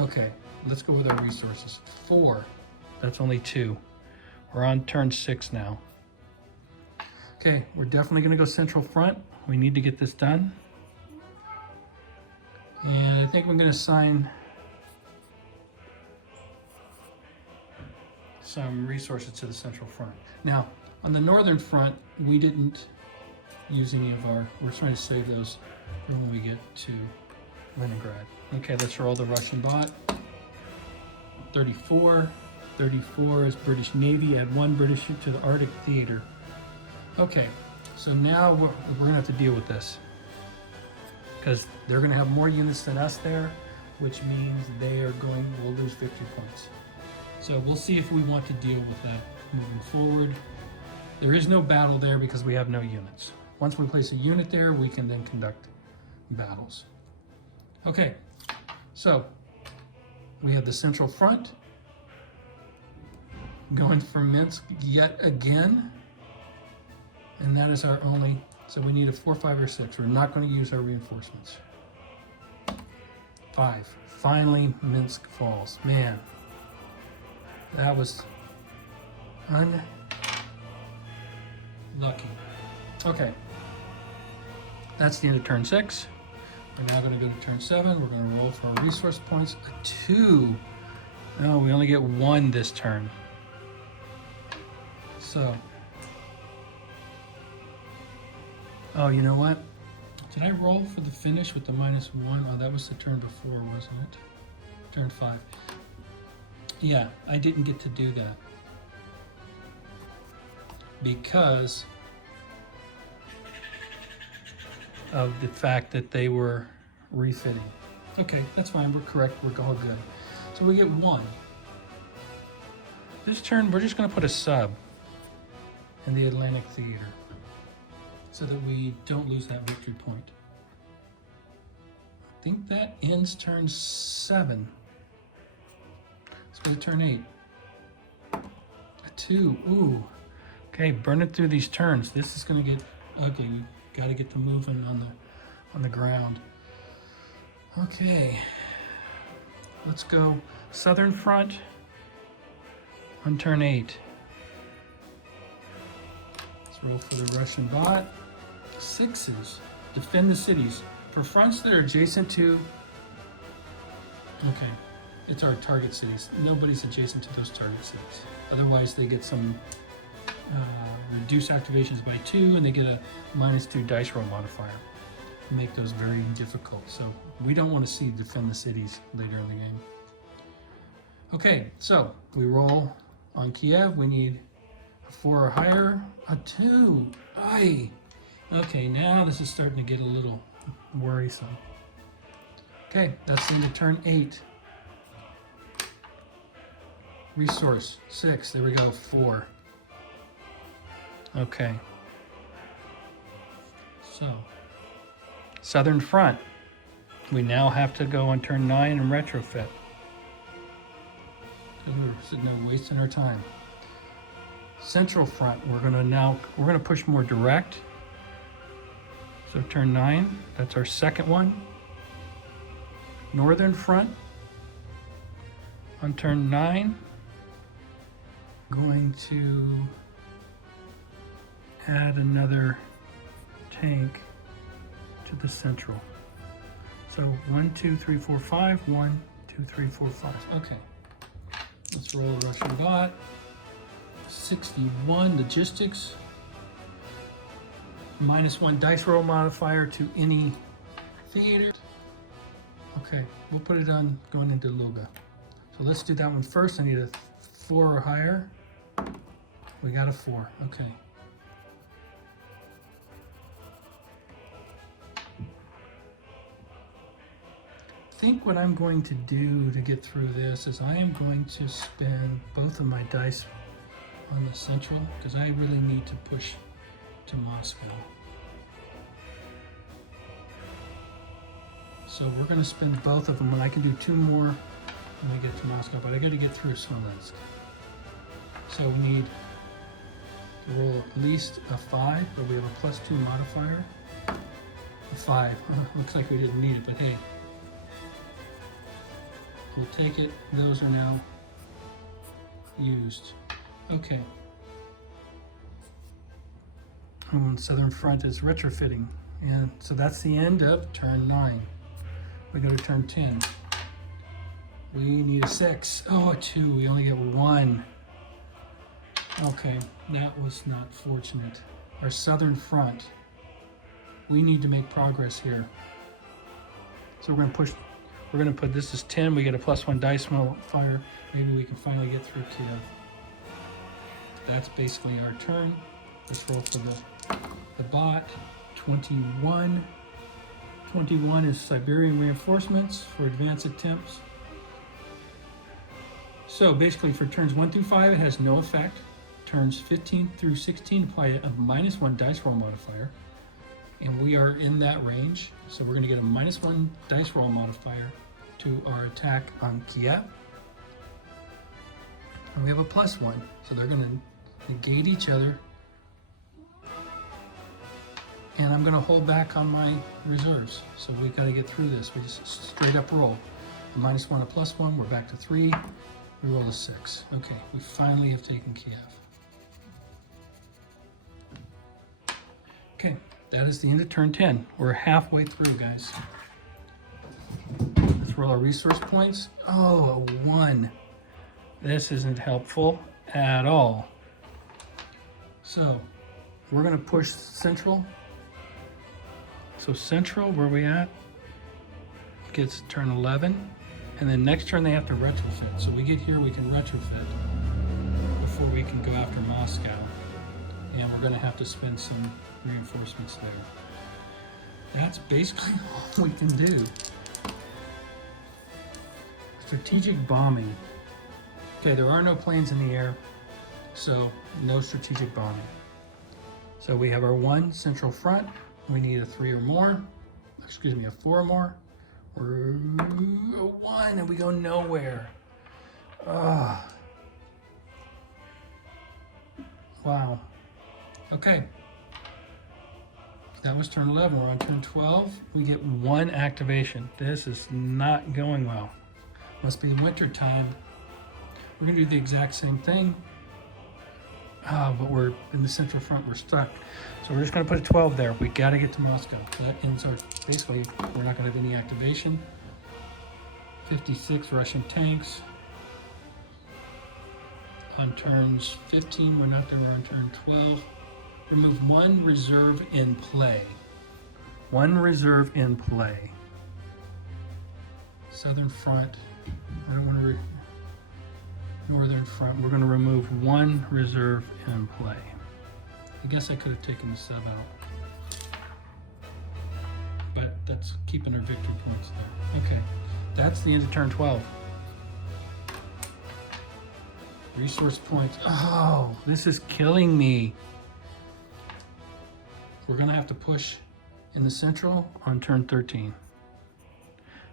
Okay, let's go with our resources. 4. That's only 2. We're on turn 6 now. Okay, we're definitely going to go central front. We need to get this done. And I think I'm going to assign some resources to the central front. Now, on the northern front, we didn't use any of our, we're trying to save those for when we get to Leningrad. Okay, let's roll the Russian bot. 34. 34 is British Navy. Add 1 British to the Arctic Theater. Okay, so now we're gonna have to deal with this because they're gonna have more units than us there, which means we'll lose victory points. So we'll see if we want to deal with that moving forward. There is no battle there because we have no units. Once we place a unit there, we can then conduct battles. Okay, so we have the central front going for Minsk yet again. And that is our only, so we need a 4, 5, or 6. We're not going to use our reinforcements. 5. Finally, Minsk falls. Man, that was unlucky. Okay, that's the end of turn 6. We're now going to go to turn 7. We're going to roll for our resource points. A 2. No, we only get 1 this turn. So, oh, you know what? Did I roll for the finish with the -1? Oh, that was the turn before, wasn't it? Turn 5. Yeah, I didn't get to do that because of the fact that they were refitting. Okay, that's fine. We're correct. We're all good. So we get 1. This turn, we're just going to put a sub in the Atlantic Theater so that we don't lose that victory point. I think that ends turn 7. Let's go to turn 8. A 2. Ooh. Okay, burn it through these turns. This is going to get ugly. We've got to get to moving on the ground. Okay. Let's go southern front on turn 8. Let's roll for the Russian bot. 6s. Defend the cities. For fronts that are adjacent to... Okay. It's our target cities. Nobody's adjacent to those target cities. Otherwise, they get some reduced activations by 2, and they get a -2 dice roll modifier. Make those very difficult. So we don't want to see defend the cities later in the game. Okay, so we roll on Kiev. We need a 4 or higher. A 2. Aye. Okay, now this is starting to get a little worrisome. Okay, that's the end of turn 8. Resource 6. There we go. 4. Okay. So, southern front. We now have to go on turn 9 and retrofit. Because we're sitting there wasting our time. Central front. We're gonna push more direct. So turn 9. That's our second one. Northern front. On turn 9. Going to add another tank to the central. So 1, 2, 3, 4, 5. 1, 2, 3, 4, 5. Okay. Let's roll a Russian bot. 61 logistics. -1 dice roll modifier to any theater. Okay, we'll put it on going into Luga. So let's do that one first. I need a 4 or higher. We got a 4. Okay. I think what I'm going to do to get through this is I am going to spend both of my dice on the central because I really need to push to Moscow. So we're going to spend both of them, and I can do 2 more when we get to Moscow, but I got to get through Smolensk. So we need to roll at least a 5, but we have a +2 modifier. A 5. Looks like we didn't need it, but hey. We'll take it. Those are now used. Okay. Southern front is retrofitting. And so that's the end of turn 9. We go to turn 10. We need a 6. Oh, a 2. We only get 1. Okay, that was not fortunate. Our southern front. We need to make progress here. So we're going to put this as 10. We get a +1 dice modifier. Maybe we can finally get through Kiev. That's basically our turn. Let's roll for the bot. 21. 21 is Siberian reinforcements for advanced attempts. So basically for turns 1 through 5, it has no effect. Turns 15 through 16 apply a -1 dice roll modifier. And we are in that range. So we're going to get a -1 dice roll modifier to our attack on Kiev. And we have a +1. So they're going to negate each other. And I'm going to hold back on my reserves. So we got to get through this. We just straight up roll. A -1, a +1, we're back to 3. We roll a 6. Okay, we finally have taken Kiev. Okay, that is the end of turn 10. We're halfway through, guys. Let's roll our resource points. Oh, a 1. This isn't helpful at all. So, we're going to push central. So central, where we at, gets turn 11. And then next turn they have to retrofit. So we get here, we can retrofit before we can go after Moscow. And we're going to have to spend some reinforcements there. That's basically all we can do. Strategic bombing. Okay, there are no planes in the air, so no strategic bombing. So we have our 1 central front. We need a 3 or more. Excuse me, a 4 or more. We're a 1 and we go nowhere. Wow. Okay. That was turn 11. We're on turn 12. We get 1 activation. This is not going well. Must be winter time. We're going to do the exact same thing. But we're in the central front. We're stuck. So we're just going to put a 12 there. We got to get to Moscow. So that ends our, basically, we're not going to have any activation. 56 Russian tanks. On turns 15, we're not there. We're on turn 12. Remove 1 reserve in play. 1 reserve in play. Southern front. I don't want to northern front. We're going to remove 1 reserve in play. I guess I could have taken the sub out. But that's keeping our victory points there. Okay. That's the end of turn 12. Resource points. Oh, this is killing me. We're going to have to push in the central on turn 13.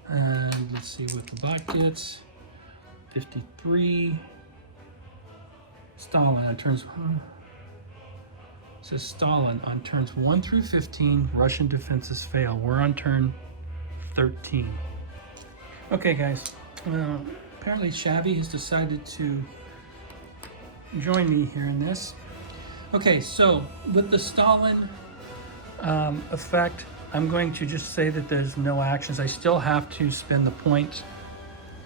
And let's see what the bot gets. 53. Stalin on turns. It says Stalin on turns 1 through 15. Russian defenses fail. We're on turn 13. Okay, guys. Apparently, Shabby has decided to join me here in this. Okay, so with the Stalin effect, I'm going to just say that there's no actions. I still have to spend the point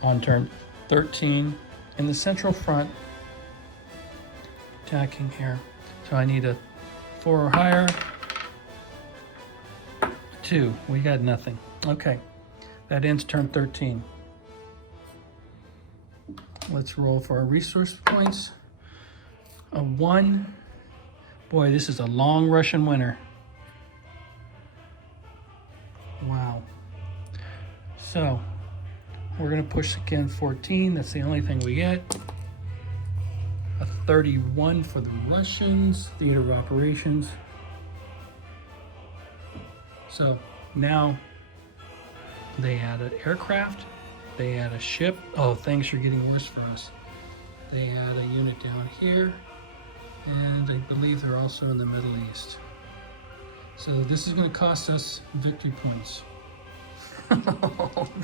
on turn 13 in the central front, attacking here. So I need a 4 or higher. 2. We got nothing. Okay, that ends turn 13. Let's roll for our resource points. A 1. Boy, this is a long Russian winter. Wow. So we're going to push again 14. That's the only thing we get. A 31 for the Russians. Theater of operations. So now they add an aircraft. They add a ship. Oh, things are getting worse for us. They add a unit down here. And I believe they're also in the Middle East. So this is going to cost us victory points.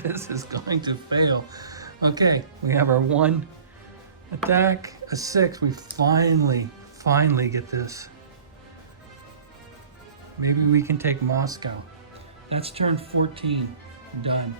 This is going to fail. Okay, we have our 1 attack, a 6. We finally get this. Maybe we can take Moscow. That's turn 14. Done.